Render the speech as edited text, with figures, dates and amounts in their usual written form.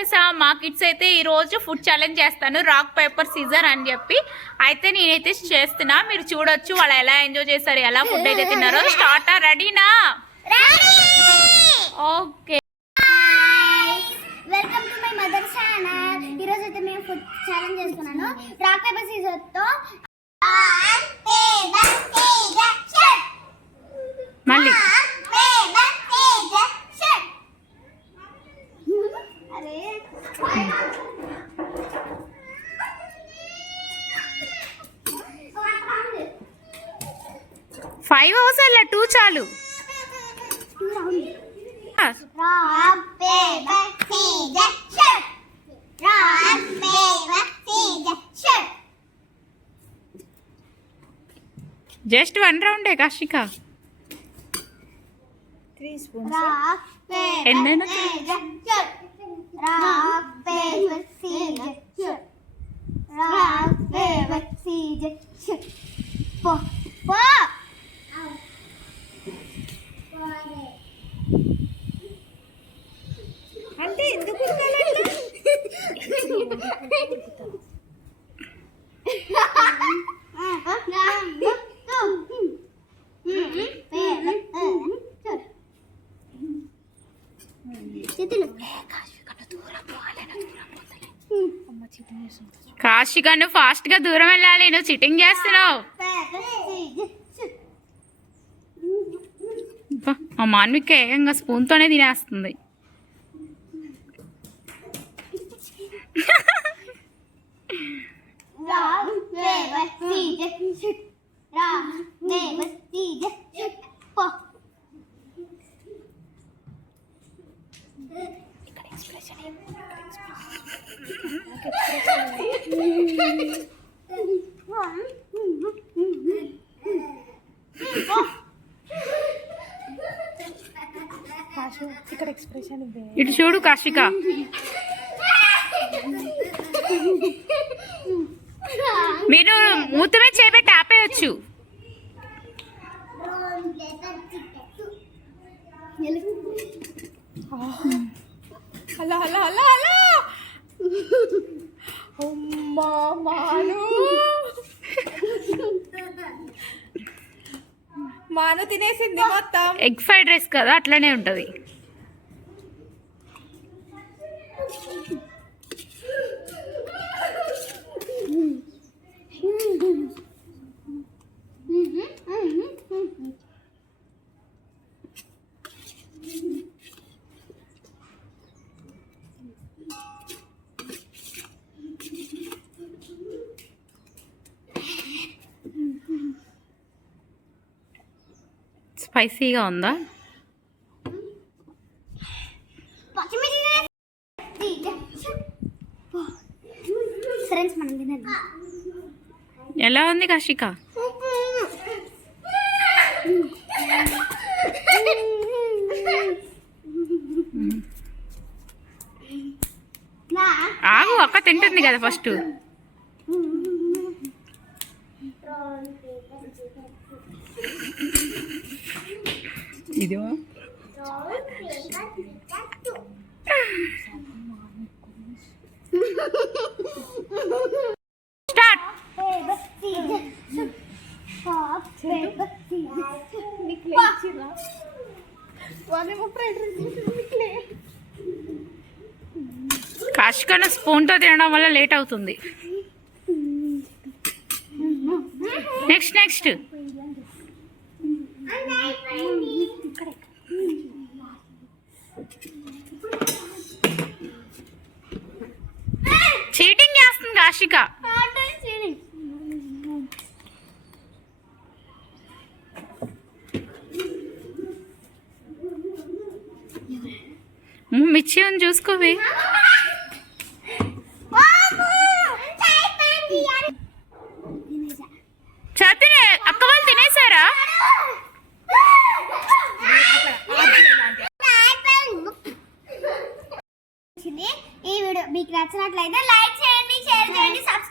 వచ్చేసా మా కిడ్స్ అయితే ఈ రోజు ఫుడ్ ఛాలెంజ్ చేస్తాను రాక్ పేపర్ సీజర్ అని చెప్పి అయితే నేనైతే చేస్తున్నా మీరు చూడొచ్చు వాళ్ళు ఎలా ఎంజాయ్ చేస్తారు ఎలా ఫుడ్ అయితే తిన్నారో స్టార్ట్ రెడీనా okay welcome to my mother channel ఈ రోజు అయితే నేను ఫుడ్ ఛాలెంజ్ చేస్తున్నాను రాక్ పేపర్ సీజర్ తో మళ్ళీ అరే 5 అవసరం 2 చాలు rock paper scissors shoot rock paper scissors shoot just 1 రౌండే కాశిక 3 spoons. రాక్ ఎన్నైనా paper shoot rock paper scissors shoot rock paper scissors shoot పో పో అంటే ఎందుకు ఉరకాలంటే కాశిక నువ్వు ఫాస్ట్ గా దూరం వెళ్ళాలి నువ్వు చిటింగ్ చేస్తున్నావు మా మాన్విక ఏకంగా స్పూన్ తోనే తినేస్తుంది ఇక్కడ ఎక్స్ప్రెషన్ ఇటు చూడు కాశిక మీరు మూతమే చేపెట్టి ఆపేయచ్చు హలో హలో హలో హలో అమ్మా మాను తినేసింది మొత్తం ఎగ్ ఫ్రైడ్ రైస్ కదా అట్లనే ఉంటది స్పైసీగా ఉందా ఫ్రెండ్స్ మనం తినేద్దాం ఎలా ఉంది కాశిక ఆగు అక్క తింటుంది కదా ఫస్ట్ ఇదో స్టార్ట్ కాశికన్న స్పూన్తో తినడం వల్ల లేట్ అవుతుంది నెక్స్ట్ నెక్స్ట్ చీటింగ్ చేస్తుంది కాశిక మిర్చి ఉంది చూసుకోవే చదివి అక్క వాళ్ళు తినేసారా ఈ వీడియో మీకు నచ్చినట్లయితే లైక్ చేయండి షేర్ చేయండి సబ్స్క్రైబ్